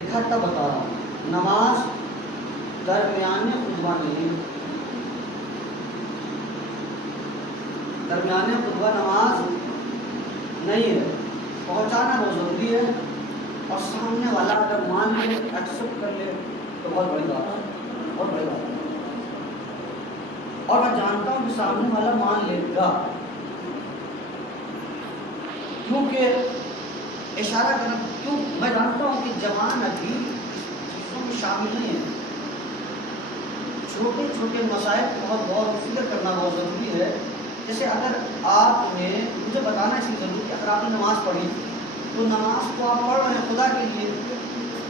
اکٹھا بتا رہا ہوں، نماز درمیان خطبہ نہیں، درمیان خطبہ نماز نہیں ہے، پہنچانا بہت ضروری ہے، اور سامنے والا اگر مان لے ایکسیپٹ کر لے تو بہت بڑی بات ہے، بہت بڑی بات ہے۔ اور میں جانتا ہوں کہ سامنے والا مان لے گا، کیونکہ اشارہ کرنا، کیوں میں جانتا ہوں کہ جوان ابھی چیزوں میں شامل نہیں ہے، چھوٹے چھوٹے مسائل بہت غور و فکر کرنا بہت ضروری ہے۔ جیسے اگر آپ نے مجھے بتانا چاہیے ضروری، اگر آپ نے نماز پڑھی تو نماز کو آپ پڑھ رہے ہیں خدا کے لیے،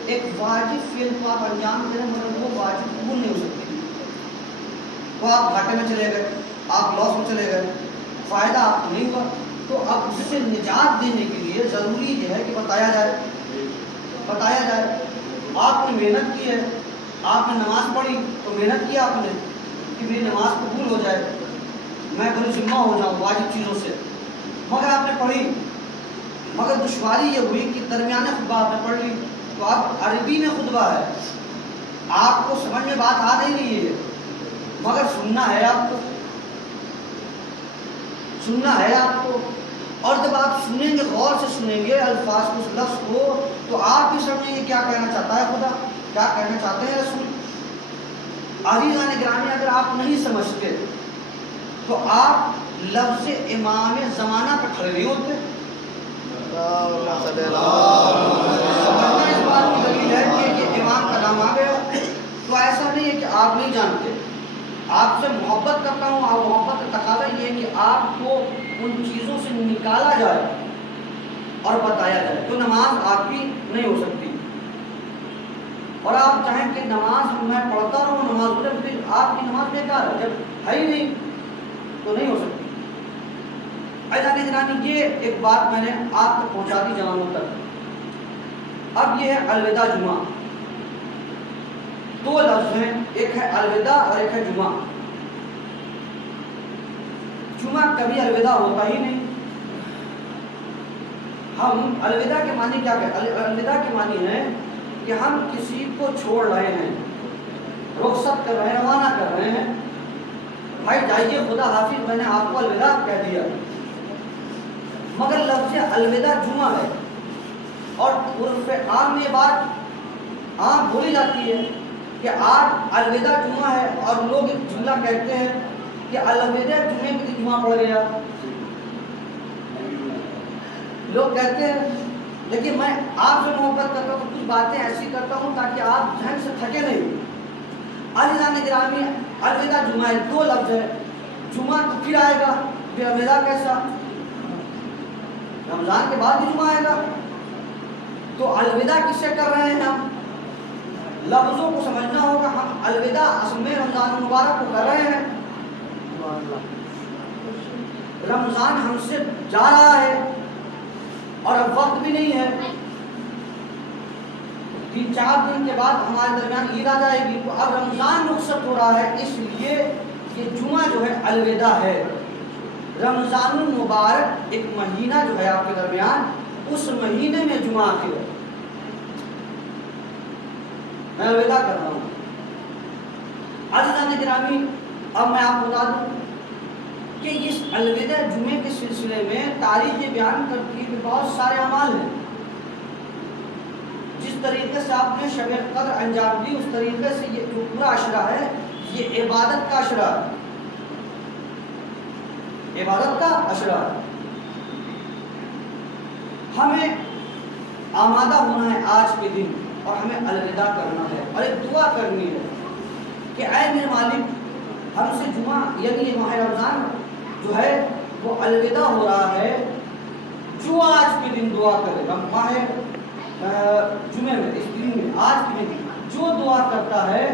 ایک واجب فعل کو آپ انجام دے رہے ہیں، مگر وہ واجب قبول نہیں ہو سکتی، تو آپ گھاٹے میں چلے گئے، آپ لاس میں چلے گئے، فائدہ آپ کو نہیں ہوا، تو اب اس سے نجات دینے کے لیے ضروری یہ ہے کہ بتایا جائے، بتایا جائے۔ آپ نے محنت کی ہے، آپ نے نماز پڑھی تو محنت کیا آپ نے کہ میری نماز قبول ہو جائے، میں بڑی ذمہ ہو جاؤں واجب چیزوں سے، مگر آپ نے پڑھی، مگر دشواری یہ ہوئی کہ درمیان خطبہ آپ نے پڑھ لی، تو اب عربی میں خطبہ ہے، آپ کو سمجھ میں بات آ نہیں رہی ہے، مگر سننا ہے آپ کو، سننا ہے آپ کو، اور جب آپ سنیں گے، غور سے سنیں گے الفاظ کو، اس لفظ کو، تو آپ بھی سمجھیں گے کیا کہنا چاہتا ہے خدا، کیا کہنا چاہتے ہیں رسول۔ عزیزان گرامی، اگر آپ نہیں سمجھتے تو آپ لفظ امام زمانہ پر کھڑے نہیں ہوتے۔ سمجھنا اس بات کی دلیل ہے کہ یہ امام کا نام آ گیا، تو ایسا نہیں ہے کہ آپ نہیں جانتے، آپ سے محبت کرتا ہوں، آپ محبت کا تقاضا یہ ہے کہ آپ کو ان چیزوں سے نکالا جائے اور بتایا جائے، تو نماز آپ کی نہیں ہو سکتی۔ اور آپ چاہیں کہ نماز میں پڑھتا رہوں، نماز پڑھے، پھر آپ کی نماز بیکار ہے، جب ہے ہی نہیں تو نہیں ہو سکتی۔ عزیزان گرامی، یہ ایک بات میں نے آپ تک پہنچا دی جوانوں تک۔ اب یہ ہے الوداع جمعہ، دو لفظ ہیں، ایک ہے الوداع اور ایک ہے جمعہ۔ جمعہ کبھی الوداع ہوتا ہی نہیں۔ ہم الوداع کے معنی کیا کہتے ہیں؟ الوداع کے معنی ہے کہ ہم کسی کو چھوڑ رہے ہیں، رخصت کر رہے ہیں، روانہ کر رہے ہیں، بھائی جائیے خدا حافظ، میں نے آپ کو الوداع کہہ دیا، مگر لفظ الوداع جمعہ ہے، اور عرف عام میں بات عام بولی جاتی ہے کہ آج الوداع جمعہ ہے، اور لوگ ایک جملہ کہتے ہیں کہ الوداع جمعے کے دن جمعہ پڑ گیا، لوگ کہتے ہیں، لیکن میں آپ سے محبت کرتا ہوں، کچھ باتیں ایسی کرتا ہوں تاکہ آپ ذہن سے تھکے نہیں۔ عزیزان گرامی، الوداع جمعہ ہے، دو لفظ ہے، جمعہ تو پھر آئے گا، پھر الوداع کیسا؟ رمضان کے بعد بھی جمعہ آئے گا، تو الوداع کس سے کر رہے ہیں ہم؟ لفظوں کو سمجھنا ہوگا، ہم الوداع اصل میں رمضان المبارک کو کر رہے ہیں، رمضان ہم سے جا رہا ہے اور اب وقت بھی نہیں ہے، 3-4 دن کے بعد ہمارے درمیان عید آ جائے گی، تو اب رمضان رخصت ہو رہا ہے، اس لیے یہ جمعہ جو ہے الوداع ہے۔ رمضان المبارک ایک مہینہ جو ہے آپ کے درمیان، اس مہینے میں جمعہ آخر ہے، میں الوداع کر رہا ہوں۔ عزیزان گرامی، اب میں آپ کو بتا دوں کہ اس الوداع جمعے کے سلسلے میں تاریخ بیان کرتی ہے کہ بہت سارے اعمال ہیں، جس طریقے سے آپ نے شب قدر انجام دی، اس طریقے سے یہ جو پورا عشرہ ہے یہ عبادت کا عشرہ ہے، عبادت کا عشرہ ہے۔ ہمیں آمادہ ہونا ہے آج کے دن، اور ہمیں الوداع کرنا ہے، اور ایک دعا کرنی ہے کہ اے میرے مالک، ہم سے جمعہ یعنی یہ ماہ رمضان جو ہے وہ الوداع ہو رہا ہے، جو آج کے دن دعا کرے، ہم ماہ جمعے میں، اس دن میں، آج کے دن جو دعا کرتا ہے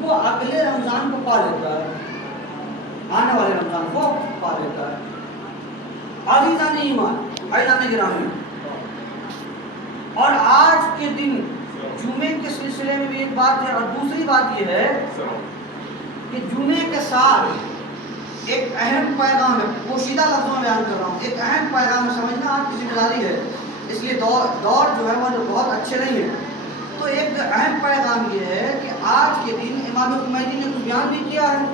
وہ اگلے رمضان کو پا لیتا ہے، آنے والے رمضان کو پا لیتا ہے۔ عزیزان ایمان، عزیزان گرامی، اور آج کے دن جمعے کے سلسلے میں بھی ایک بات ہے، اور دوسری بات یہ ہے کہ جمعے کے ساتھ ایک اہم پیغام ہے، پوشیدہ لفظوں میں بیان کر رہا ہوں، ایک اہم پیغام ہے، سمجھنا آپ کی ذمہ داری ہے، اس لیے دور جو ہے وہ بہت اچھے نہیں ہیں، تو ایک اہم پیغام یہ ہے کہ آج کے دن امام خمینی نے کچھ بیان بھی کیا ہے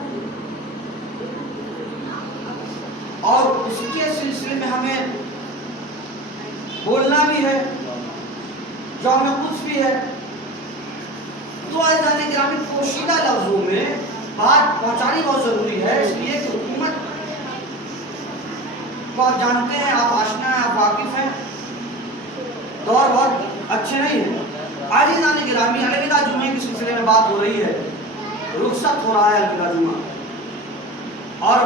اور اس کے سلسلے میں ہمیں بولنا بھی ہے، جو ہمیں کچھ بھی ہے۔ تو عزیزان گرامی پوشیدہ لفظوں میں بات پہنچانی بہت ضروری ہے، اس لیے کہ حکومت کو آپ جانتے ہیں، آپ آشنا ہیں، آپ واقف ہیں، دور بہت اچھے نہیں ہیں۔ عزیزان گرامی الوداع جمعے کے سلسلے میں بات ہو رہی ہے، رخصت ہو رہا ہے الوداع جمعہ، اور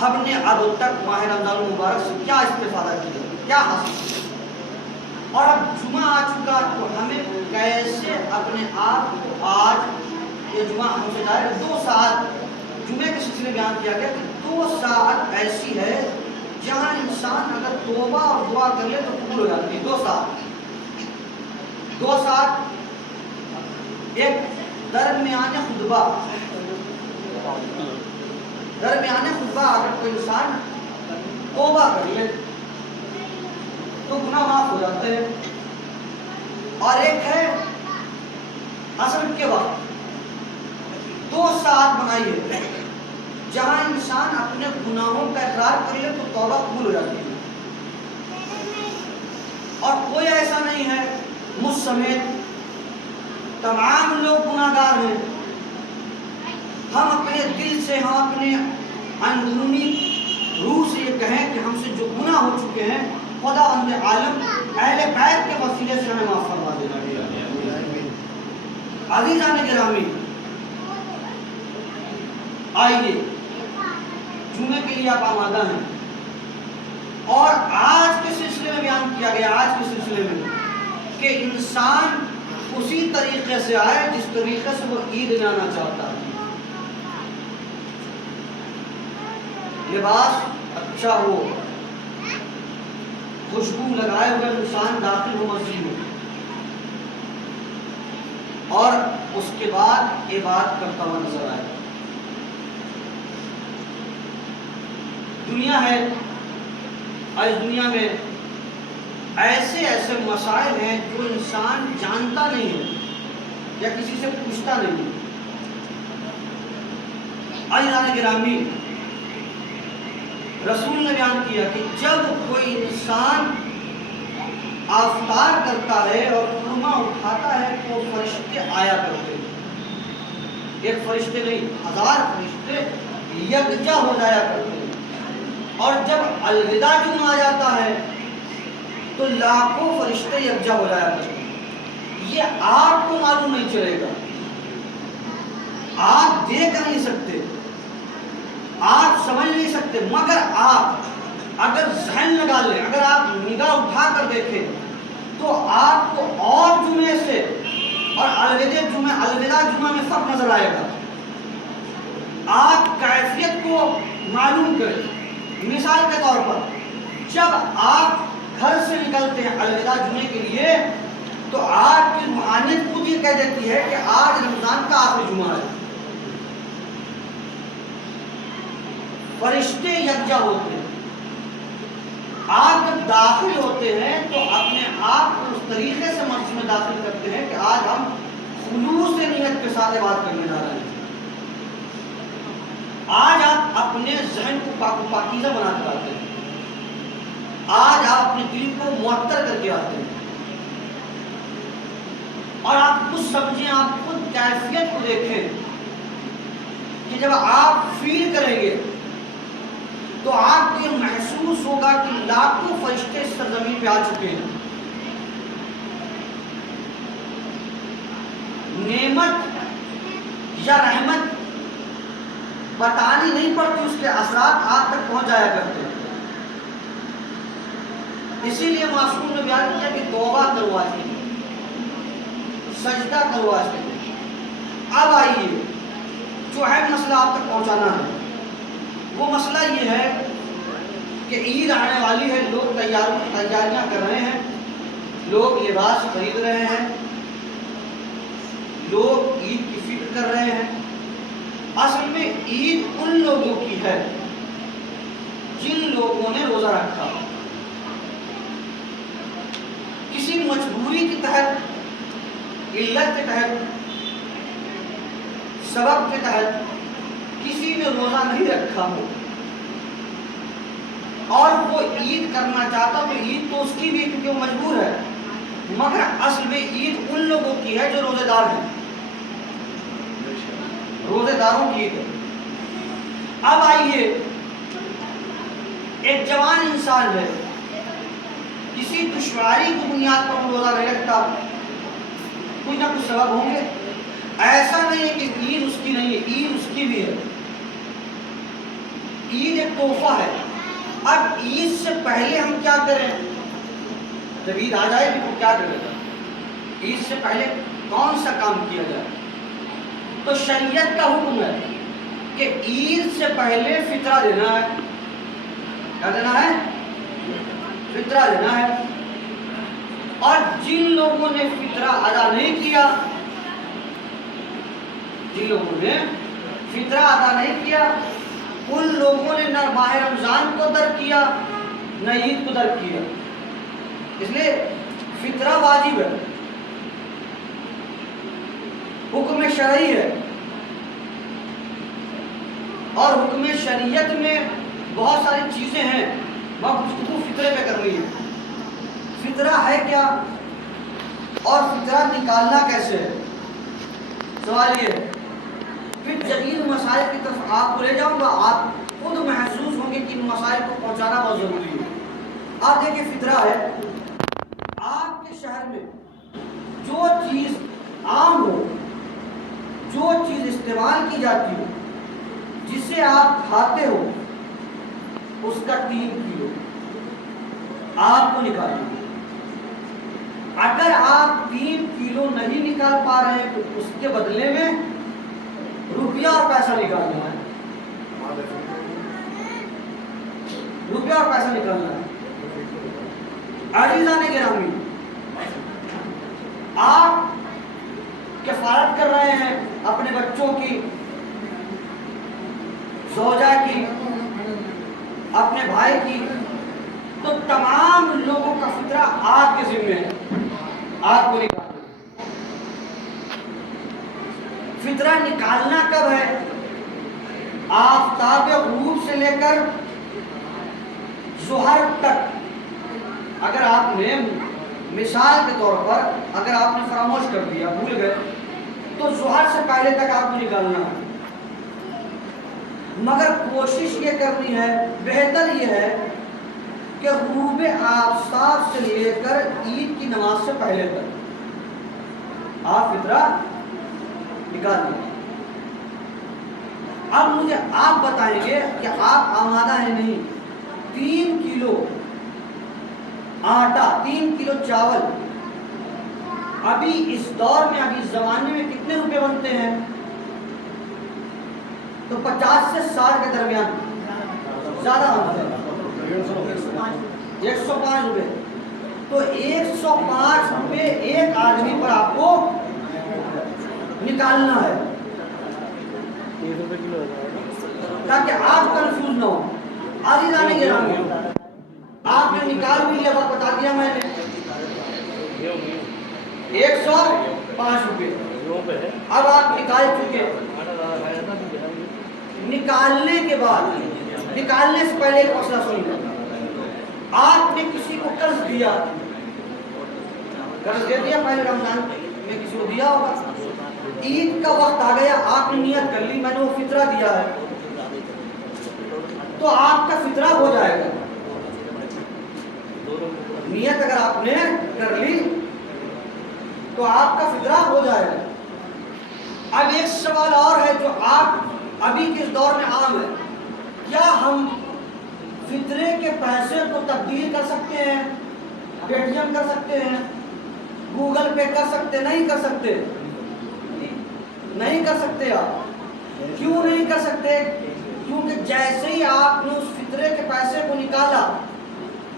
ہم نے اب تک ماہ رمضان المبارک سے کیا استفادہ کیا، کیا حاصل کیا، اور اب جمعہ آ چکا تو ہمیں کیسے اپنے آپ کو، آج یہ جمعہ ہم سے جائے گا 2 ساعت جمعے کے سلسلے بیان کیا گیا کہ 2 ساعت ایسی ہے جہاں انسان اگر توبہ اور دعا کر لے تو قبول ہو جاتی ہے۔ 2 ساعت ایک درمیان خطبہ اگر کوئی انسان توبہ کر لے تو گناہ معاف ہو جاتے ہیں، اور ایک ہے عصر کے وقت 2 ساعت بنائیے جہاں انسان اپنے گناہوں کا اقرار کر لے تو توبہ قبول ہو جاتی ہے، اور کوئی ایسا نہیں ہے، مجھ سمیت تمام لوگ گناہ گار ہیں، ہم اپنے دل سے، ہم اپنے اندرونی روح سے یہ کہیں کہ ہم سے جو گناہ ہو چکے ہیں خدا عالم اہل بیت کے وسیلے سے ہمیں معاف فرما دینا۔ عزیزان گرامی آئیے، جمعے کے لیے آپ آمادہ ہیں، اور آج کے سلسلے میں بیان کیا گیا، آج کے سلسلے میں کہ انسان اسی طریقے سے آئے جس طریقے سے وہ عید میں آنا چاہتا ہے۔ لباس اچھا ہو، خوشبو لگائے ہوئے انسان داخل ہو مسجد میں، اور اس کے بعد عبادت کرتا ہوا نظر آئے۔ دنیا ہے، اور اس دنیا میں ایسے مسائل ہیں جو انسان جانتا نہیں ہے یا کسی سے پوچھتا نہیں ہے۔ عزیزان گرامی رسول نے بیان کیا کہ جب کوئی انسان افطار کرتا ہے اور خرما اٹھاتا ہے تو فرشتے آیا کرتے ہیں، ایک فرشتے نہیں 1000 فرشتے یکجا ہو جایا کرتے ہیں، اور جب الوداع جمعہ آ جاتا ہے تو لاکھوں فرشتے یکجا ہو جایا کرتے ہیں۔ یہ آپ کو معلوم نہیں چلے گا، آپ دیکھ نہیں سکتے، آپ سمجھ نہیں سکتے، مگر آپ اگر ذہن لگا لیں، اگر آپ نگاہ اٹھا کر دیکھیں تو آپ کو اور جمعے سے اور الوداع جمعہ میں فرق نظر آئے گا۔ آپ کیفیت کو معلوم کریں، مثال کے طور پر جب آپ گھر سے نکلتے ہیں الوداع جمعے کے لیے تو آپ کی روحانیت خود یہ کہہ دیتی ہے کہ آج رمضان کا آخری جمعہ ہے، فرشتے یکجا ہوتے ہیں۔ آپ جب داخل ہوتے ہیں تو اپنے آپ کو اس طریقے سے مسجد میں داخل کرتے ہیں کہ آج ہم خلوص نیت کے ساتھ بات کرنے جا رہے ہیں۔ آج آپ اپنے ذہن کو پاک و پاکیزہ بنا کر آتے ہیں، آج آپ اپنے دل کو معطر کر کے آتے ہیں، اور آپ خود سمجھیں، آپ خود کیفیت کو دیکھیں کہ جب آپ فیل کریں گے تو آپ کو یہ محسوس ہوگا کہ لاکھوں فرشتے اس سرزمین پہ آ چکے ہیں۔ نعمت یا رحمت بتانی نہیں پڑتی، اس کے اثرات آپ تک پہنچ جایا کرتے ہیں۔ اسی لیے معصوم نے بیان کیا کہ توبہ کرو آج کے دن، سجدہ کرو آج کے دن۔ اب آئیے جو ہے مسئلہ آپ تک پہنچانا ہے، وہ مسئلہ یہ ہے کہ عید آنے والی ہے، لوگ تیاریاں کر رہے ہیں، لوگ لباس خرید رہے ہیں، لوگ عید کی فکر کر رہے ہیں۔ اصل میں عید ان لوگوں کی ہے جن لوگوں نے روزہ رکھا، کسی مجبوری کے تحت علت کے تحت، سبب کے تحت کسی نے روزہ نہیں رکھا ہو اور وہ عید کرنا چاہتا تو عید تو اس کی بھی کیونکہ وہ مجبور ہے، مگر اصل میں عید ان لوگوں کی ہے جو روزے دار ہیں، روزے داروں کی عید ہے۔ اب آئیے، ایک جوان انسان ہے، کسی دشواری کی بنیاد پر روزہ نہیں رکھتا، کوئی نہ کچھ سبب ہوں گے، ایسا نہیں ہے کہ عید اس کی نہیں ہے، عید اس کی بھی ہے، عید ایک تحفہ ہے۔ اب عید سے پہلے ہم کیا کریں؟ جب عید آ جائے گی تو کیا کرے گا؟ عید سے پہلے کون سا کام کیا جائے؟ تو شریعت کا حکم ہے کہ عید سے پہلے فطرہ دینا ہے۔ کیا دینا ہے؟ فطرہ دینا ہے۔ اور جن لوگوں نے فطرہ ادا نہیں کیا، جن لوگوں نے فطرہ ادا نہیں کیا، ان لوگوں نے نہ ماہ رمضان کو درک کیا نہ عید کو درک کیا، اس لیے فطرہ واجب ہے، حکم شرعی ہے، اور حکم شریعت میں بہت ساری چیزیں ہیں، بہت گفتگو فطرے پہ کرنی ہے۔ فطرہ ہے کیا اور فطرہ نکالنا کیسے ہے؟ سوال یہ ہے۔ پھر جدید مسائل کی طرف آپ کو لے جاؤں گا، آپ خود محسوس ہوں گے کہ ان مسائل کو پہنچانا بہت ضروری ہے۔ آپ دیکھیں، فطرہ ہے، آپ کے شہر میں جو چیز عام ہو، جو چیز استعمال کی جاتی ہو، جسے آپ کھاتے ہو، اس کا 3 کلو آپ کو نکالنا ہے۔ اگر آپ 3 کلو نہیں نکال پا رہے ہیں تو اس کے بدلے میں روپیہ اور پیسہ نکالنا ہے، روپیہ اور پیسہ نکالنا ہے۔ عزیزان گرامی، آپ کفالت کر رہے ہیں اپنے بچوں کی، زوجہ کی، اپنے بھائی کی، تو تمام لوگوں کا فطرہ آپ کے ذمہ ہے، آپ کو نکالنا۔ فطرہ نکالنا کب ہے؟ آفتاب غروب سے لے کر ظہر تک۔ اگر آپ نے مثال کے طور پر اگر آپ نے فراموش کر دیا، بھول گئے، تو ظہر سے پہلے تک آپ کو نکالنا ہے، مگر کوشش یہ کرنی ہے، بہتر یہ ہے کہ غروب آفتاب سے لے کر عید کی نماز سے پہلے تک آپ فطرہ نکال دیں۔ اب مجھے آپ بتائیں گے کہ آپ آمادہ ہیں نہیں؟ 3 کلو آٹا، 3 کلو چاول، ابھی اس دور میں، ابھی اس زمانے میں کتنے روپے بنتے ہیں؟ تو 50 سے 60 کے درمیان زیادہ بنتے ہیں، 105 روپے۔ تو 105 روپے ایک آدمی پر آپ کو نکالنا ہے، تاکہ آپ کنفیوز نہ ہو۔ عزیزان گرامی، آپ نے نکال بھی لیا، بتا دیا میں نے، 105 روپے۔ اب آپ نکال چکے، نکالنے کے بعد، نکالنے سے پہلے ایک مسئلہ سن لیں۔ آپ نے کسی کو قرض دیا، قرض دے دیا، پہلے رمضان میں کسی کو دیا ہوگا، عید کا وقت آ گیا، آپ نے نیت کر لی میں نے وہ فطرہ دیا ہے، تو آپ کا فطرہ ہو جائے گا۔ نیت اگر آپ نے کر لی تو آپ کا فطرہ ہو جائے گا۔ اب ایک سوال اور ہے جو آپ ابھی کے دور میں عام ہے، کیا ہم فطرے کے پیسے کو تبدیل کر سکتے ہیں؟ پے ٹی ایم کر سکتے ہیں، گوگل پے کر سکتے؟ نہیں کر سکتے، نہیں کر سکتے۔ آپ کیوں نہیں کر سکتے؟ کیونکہ جیسے ہی آپ نے اس فطرے کے پیسے کو نکالا،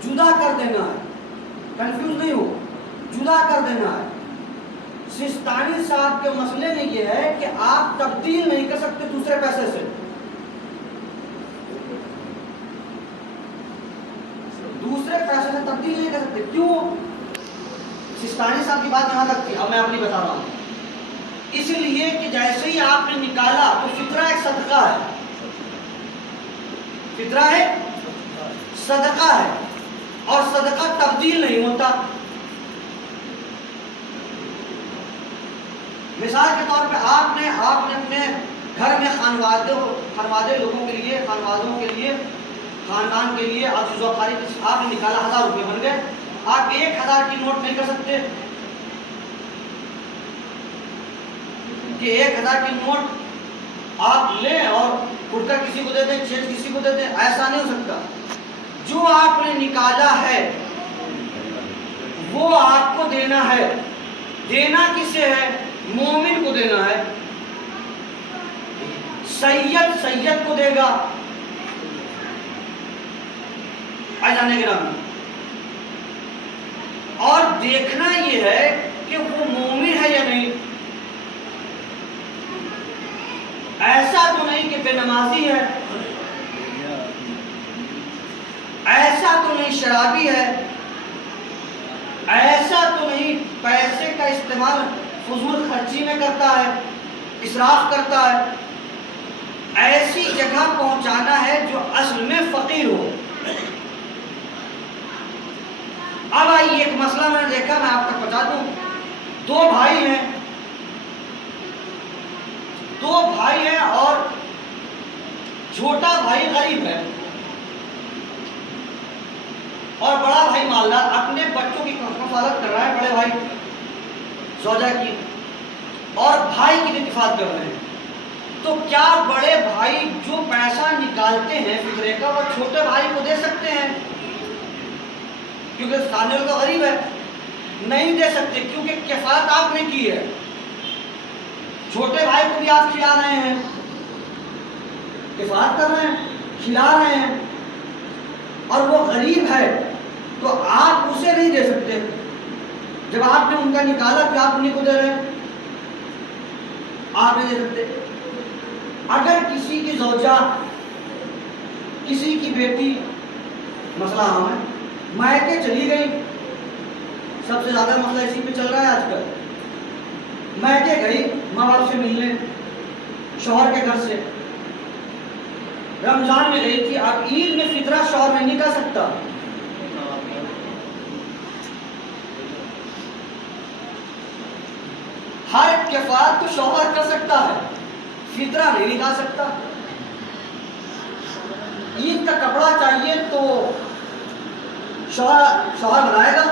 جدا کر دینا ہے، کنفیوز نہیں ہو، جدا کر دینا ہے۔ سستانی صاحب کے مسئلے میں یہ ہے کہ آپ تبدیل نہیں کر سکتے دوسرے پیسے سے، دوسرے پیسے سے تبدیل نہیں کر سکتے۔ کیوں؟ سستانی صاحب کی بات یہاں تک تھی، اب میں اپنی بتا رہا ہوں. اس لیے کہ جیسے ہی آپ نے نکالا تو فطرہ ایک صدقہ ہے، فطرہ ایک صدقہ ہے، اور صدقہ تبدیل نہیں ہوتا. مثال کے طور پہ آپ نے اپنے گھر میں خانوادے لوگوں کے لیے، خانوادوں کے لیے، خاندان کے لیے عزیز و اقارب آپ نے نکالا، 1000 روپے بن گئے. آپ 1000 کی نوٹ نہیں کر سکتے کہ 1000 کی نوٹ آپ لیں اور اٹھ کر کسی کو دے دیں، چینج کسی کو دے دیں، ایسا نہیں ہو سکتا. جو آپ نے نکالا ہے وہ آپ کو دینا ہے. دینا کسے ہے؟ مومن کو دینا ہے. سید کو دے گا. آجانے گرامی، اور دیکھنا یہ ہے کہ وہ مومن ہے یا نہیں. ایسا تو نہیں کہ بے نمازی ہے، ایسا تو نہیں شرابی ہے، ایسا تو نہیں پیسے کا استعمال فضول خرچی میں کرتا ہے، اسراف کرتا ہے. ایسی جگہ پہنچانا ہے جو اصل میں فقیر ہو. اب آئیے ایک مسئلہ میں نے دیکھا، میں آپ تک بتا دوں. دو بھائی ہیں اور چھوٹا بھائی غریب ہے اور بڑا بھائی مالدار. اپنے بچوں کی کفالت کر رہا ہے بڑے بھائی، زوجہ کی، اور بھائی کی بھی کفالت کر رہے ہیں. تو کیا بڑے بھائی جو پیسہ نکالتے ہیں فطرے کا وہ چھوٹے بھائی کو دے سکتے ہیں؟ کیونکہ سامنے والا غریب ہے. نہیں دے سکتے، کیونکہ کفالت آپ نے کی ہے. چھوٹے بھائی کو بھی آپ کھلا رہے ہیں، کفالت کر رہے ہیں، کھلا رہے ہیں، اور وہ غریب ہے تو آپ اسے نہیں دے سکتے. جب آپ نے ان کا نکالا کہ آپ انہیں کو دے رہے ہیں، آپ نہیں دے سکتے. اگر کسی کی زوجہ، کسی کی بیٹی، مسئلہ عام ہے، مائکے چلی گئی، سب سے زیادہ مسئلہ اسی پہ چل رہا ہے آج کل. مائکے گئی ماں باپ سے ملنے، شوہر کے گھر سے، رمضان میں گئی تھی. اب عید میں فطرہ شوہر نہیں نکال سکتا. ہر کفالت تو شوہر کر سکتا ہے، فطرہ نہیں نکال سکتا. عید کا کپڑا چاہیے تو شوہر بنائے گا،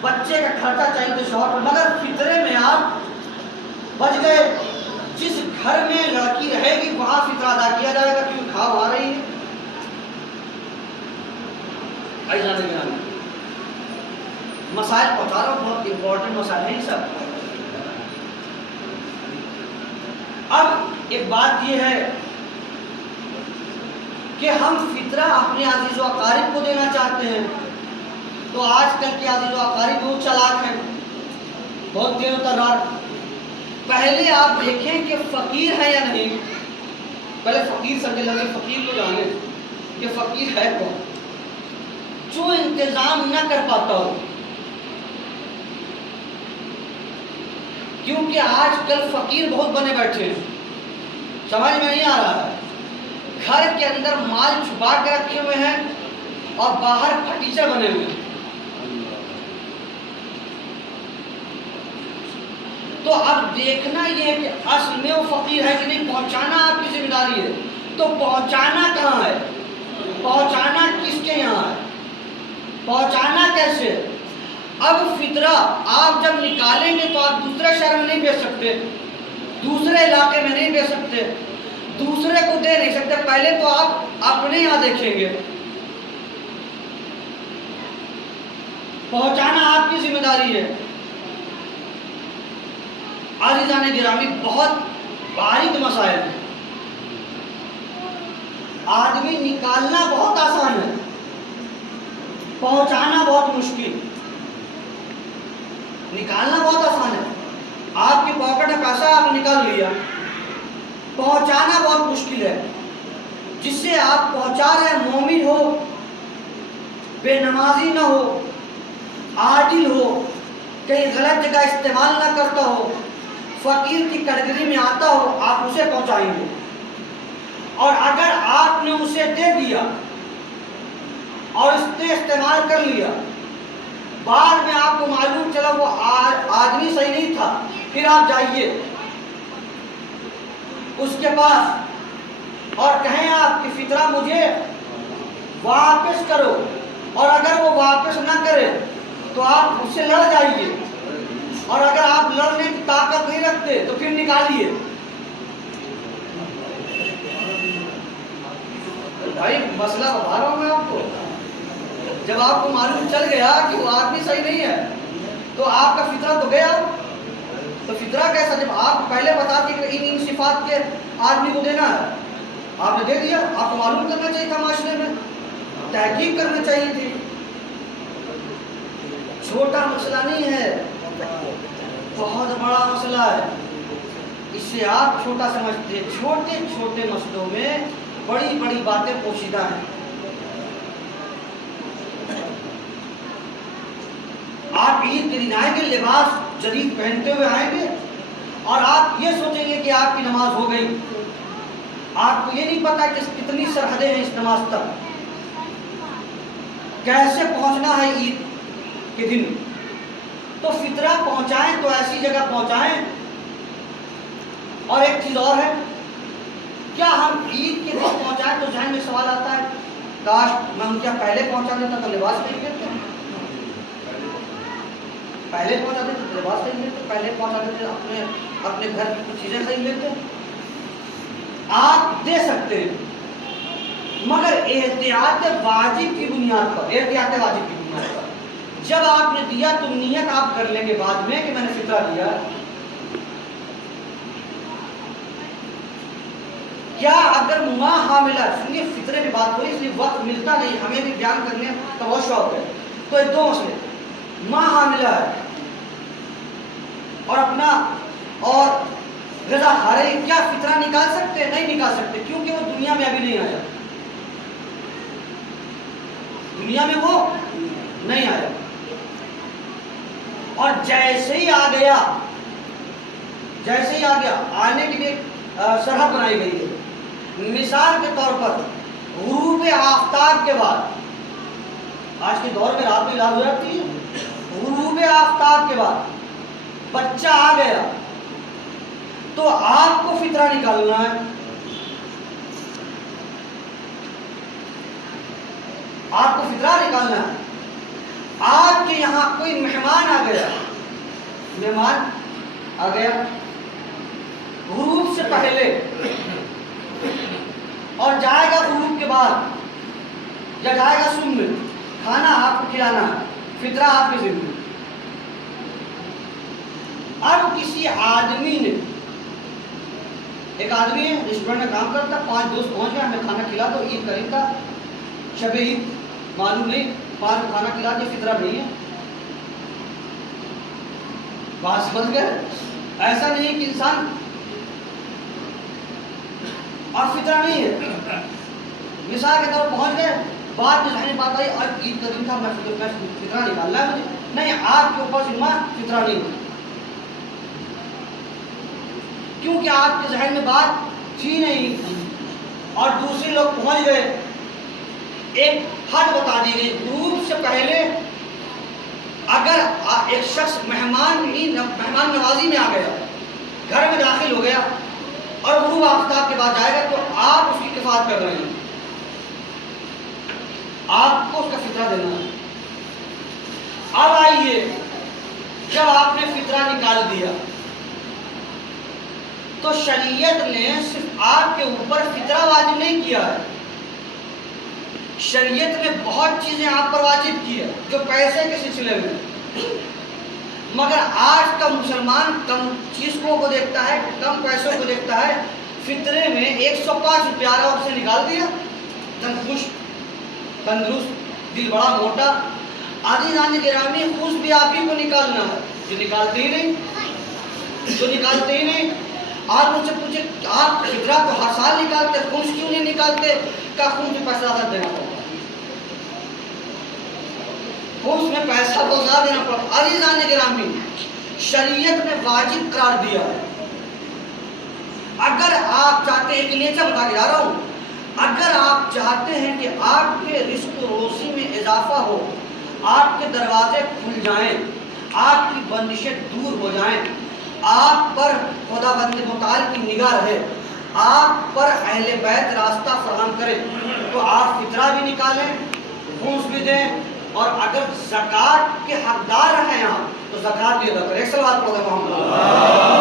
بچے کا خرچہ چاہیے تو شوہر، مگر فطرے میں آپ بچ گئے. جس گھر میں لڑکی رہے گی وہاں فطرہ ادا کیا جائے گا، کیونکہ کھا وہاں رہی ہے. مسائل پہنچا رہا ہوں، بہت امپورٹنٹ مسائل ہیں یہ سب. اب ایک بات یہ ہے کہ ہم فطرہ اپنے عزیز و اقارب کو دینا چاہتے ہیں. تو آج کل کے عزیز و اقارب بہت چالاک ہیں، بہت تیز و ترار. پہلے آپ دیکھیں کہ فقیر ہے یا نہیں. پہلے فقیر سمجھے لگے، فقیر کو جانے کہ فقیر ہے کون. جو انتظام نہ کر پاتا ہو، کیونکہ آج کل فقیر بہت بنے بیٹھے ہیں، سمجھ میں نہیں آ رہا ہے. گھر کے اندر مال چھپا کے رکھے ہوئے ہیں اور باہر پھٹیچے بنے ہوئے ہیں. تو اب دیکھنا یہ ہے کہ اصل میں وہ فقیر ہے کہ نہیں. پہنچانا آپ کی ذمہ داری ہے. تو پہنچانا کہاں ہے؟ پہنچانا کس کے یہاں ہے؟ پہنچانا کیسے؟ اب فطرہ آپ جب نکالیں گے تو آپ دوسرے شہر میں نہیں بھیج سکتے، دوسرے علاقے میں نہیں بھیج سکتے، دوسرے کو دے نہیں سکتے. پہلے تو آپ اپنے یہاں دیکھیں گے. پہنچانا آپ کی ذمہ داری ہے. عزیزان گرامی، بہت باریک مسائل ہیں. آدمی نکالنا بہت آسان ہے، پہنچانا بہت مشکل. نکالنا بہت آسان ہے، آپ کی پاکٹ میں پیسہ آپ نے نکال لیا. پہنچانا بہت مشکل ہے. جس سے آپ پہنچا رہے ہیں مومن ہو، بے نمازی نہ ہو، عادل ہو، کہیں غلط جگہ استعمال نہ کرتا ہو، فقیر کی کیٹیگری میں آتا ہو، آپ اسے پہنچائیں گے۔ اور اگر آپ نے اسے دے دیا اور اس نے استعمال کر لیا، بعد میں آپ کو معلوم چلا وہ آدمی صحیح نہیں تھا، پھر آپ جائیے اس کے پاس اور کہیں آپ کہ فطرہ مجھے واپس کرو، اور اگر وہ واپس نہ کرے تو آپ اس سے لڑ جائیے، اور اگر آپ لڑنے کی طاقت نہیں رکھتے تو پھر نکالیے۔ بھائی مسئلہ بتا رہا ہوں میں آپ کو، جب آپ کو معلوم چل گیا کہ وہ آدمی صحیح نہیں ہے تو آپ کا فطرہ تو گیا۔ تو فطرہ کیسا؟ جب آپ پہلے بتاتے کہ ان صفات کے آدمی کو دینا ہے، آپ نے دے دیا، آپ کو معلوم کرنا چاہیے تھا، معاشرے میں تحقیق کرنا چاہیے تھی۔ چھوٹا مسئلہ نہیں ہے، بہت بڑا مسئلہ ہے، اسے آپ چھوٹا سمجھتے ہیں۔ چھوٹے چھوٹے مسئلوں میں بڑی بڑی باتیں پوشیدہ ہیں۔ آپ عید کے دن آئیں گے لباس جدید پہنتے ہوئے آئیں گے اور آپ یہ سوچیں گے کہ آپ کی نماز ہو گئی، آپ کو یہ نہیں پتا کہ کتنی سرحدیں ہیں اس نماز تک، کیسے پہنچنا ہے عید کے دن۔ تو فطرہ پہنچائیں تو ایسی جگہ پہنچائیں۔ اور ایک چیز اور ہے، کیا ہم عید کے دن پہنچائیں تو ذہن میں سوال آتا ہے کاش میں ان کیا پہلے پہنچا دیتا تو لباس نہیں لیتے، پہلے پہنچا دیتے تو لباس نہیں لیتے، پہلے پہنچا دیتے اپنے گھر کی کچھ چیزیں خرید لیتے۔ آپ دے سکتے ہیں مگر احتیاط واجب کی بنیاد پر، احتیاط واجب کی بنیاد پر۔ جب آپ نے دیا تو نیت آپ کر لیں گے بعد میں کہ میں نے فطرہ دیا۔ کیا اگر ماں حاملہ، سنیے فطرے کی بات ہوئی اس لیے وقت ملتا نہیں، ہمیں بھی بیان کرنے کا بہت شوق ہے، تو ایک دو مسئلے، ماں حاملہ ہے اور اپنا اور غذا کھا رہی، کیا فطرہ نکال سکتے؟ نہیں نکال سکتے، کیونکہ وہ دنیا میں ابھی نہیں آیا، دنیا میں وہ نہیں آیا۔ اور جیسے ہی آ گیا، جیسے ہی آ گیا، آنے کے لیے سرحد بنائی گئی ہے۔ مثال کے طور پر غروب آفتاب کے بعد، آج کے دور میں رات میں علاج ہو جاتی ہے، غروب آفتاب کے بعد بچہ آ گیا تو آپ کو فطرہ نکالنا ہے۔ آپ کو فطرہ نکالنا ہے۔ آپ کے یہاں کوئی مہمان آ گیا، مہمان آ گیا غروب سے پہلے اور جائے گا غروب کے بعد یا جائے گا صبح میں، کھانا آپ کو کھلانا ہے، فطرہ آپ کے ذمہ۔ اب کسی آدمی نے، ایک آدمی ہے ریسٹورینٹ میں کام کرتا، 5 دوست پہنچ گئے، ہمیں کھانا کھلا دو، عید قریب تھا، شب عید معلوم نہیں، 5 کو کھانا کھلا دیا، فطرہ نہیں ہے۔ بات سمجھ گئے؟ ایسا نہیں کہ انسان اور فطرہ نہیں ہے۔ مثال کے طور پہنچ گئے، بعد میں ذہنی بات آئی اور عید کا دن تھا، میں فطرہ نکالنا ہے مجھے، نہیں، آپ کے اوپر ذمہ فطرہ نہیں ہے، کیونکہ آپ کے ذہن میں بات تھی نہیں اور دوسرے لوگ پہنچ گئے۔ ایک حد بتا دی گئی، غروب سے پہلے اگر ایک شخص مہمان نوازی میں آ گیا، گھر میں داخل ہو گیا اور غروب آفتاب کے بعد جائے گا تو آپ اس کی کفایت کر رہے ہیں، آپ کو اس کا فطرہ دینا ہے۔ اب آئیے، جب آپ نے فطرہ نکال دیا تو شریعت نے صرف آپ کے اوپر فطرہ واجب نہیں کیا ہے، شریعت نے بہت چیزیں آپ پر واجب کی ہے جو پیسے کے سلسلے میں، مگر آج کا مسلمان کم چیزوں کو دیکھتا ہے، کم پیسوں کو دیکھتا ہے۔ فطرے میں 105 روپیہ آ رہا اور اسے نکال دیا، تن خوش، تندرست، دل بڑا موٹا۔ عزیزان گرامی، خوش بھی آپ ہی کو نکالنا ہے، جو نکالتے ہی نہیں، جو نکالتے ہی نہیں۔ آپ مجھ سے پوچھے آپ فطرہ تو ہر سال نکالتے، خوش کیوں نہیں نکالتے؟ کا خون جو پیسہ زیادہ دینا پڑتا ہے، اس میں پیسہ تو زیادہ دینا پڑتا. عزیزان گرامی، شریعت نے واجب قرار دیا ہے. اگر آپ چاہتے ہیں، ایک نیچر بتا کے جا رہا ہوں، اگر آپ چاہتے ہیں کہ آپ کے رزق و روزی میں اضافہ ہو، آپ کے دروازے کھل جائیں، آپ کی بندشیں دور ہو جائیں، آپ پر خدا بند متعال کی نگاہ رہے، آپ پر اہل بیت راستہ فراہم کریں، تو آپ فطرہ بھی نکالیں، خمس بھی دیں، اور اگر زکوٰۃ کے حقدار ہیں آپ تو زکوٰۃ بھی ادا کریں. ایک سوال پڑھیں محمد